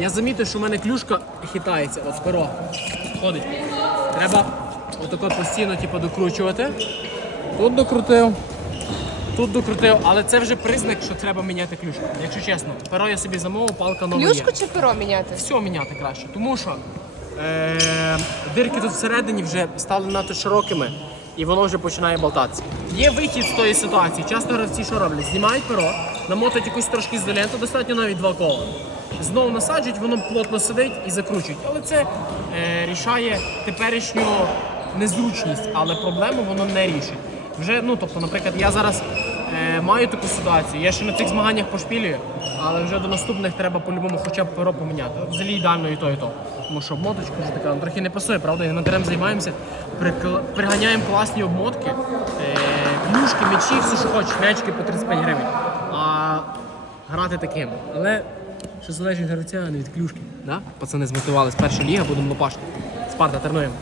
Я замітив, що в мене клюшка хитається, от перо ходить. Треба отак от постійно типу, докручувати. Тут докрутив, тут докрутив, але це вже признак, що треба міняти клюшку. Якщо чесно, перо я собі замовив, палка нова є. Чи перо міняти? Все міняти краще, тому що е, дирки тут всередині вже стали надто широкими і воно вже починає болтатися. Є вихід з тої ситуації. Часто гравці що роблять? Знімають перо, намотують якусь трошки ізоленту, достатньо навіть два кола. Знову насаджують, воно плотно сидить і закручують. Але це е, рішає теперішню незручність, але проблему воно не рішить. Вже, ну тобто, наприклад, я зараз е, маю таку ситуацію. Я ще на цих змаганнях пошпілюю, але вже до наступних треба по-любому хоча б перо поміняти. Взагалі ідеально і то, і то. Тому що обмоточка вже така ну, трохи не пасує, правда? Інвентарем займаємося, прикла- приганяємо класні обмотки, е, клюшки, м'ячі, все, що хочеш, м'ячки по 35 гривень. Грати таким. Але що залежить гравця, не від клюшки. Да? Пацани змотивували з першої ліга, будемо лопашити. Спарта, тренуємо.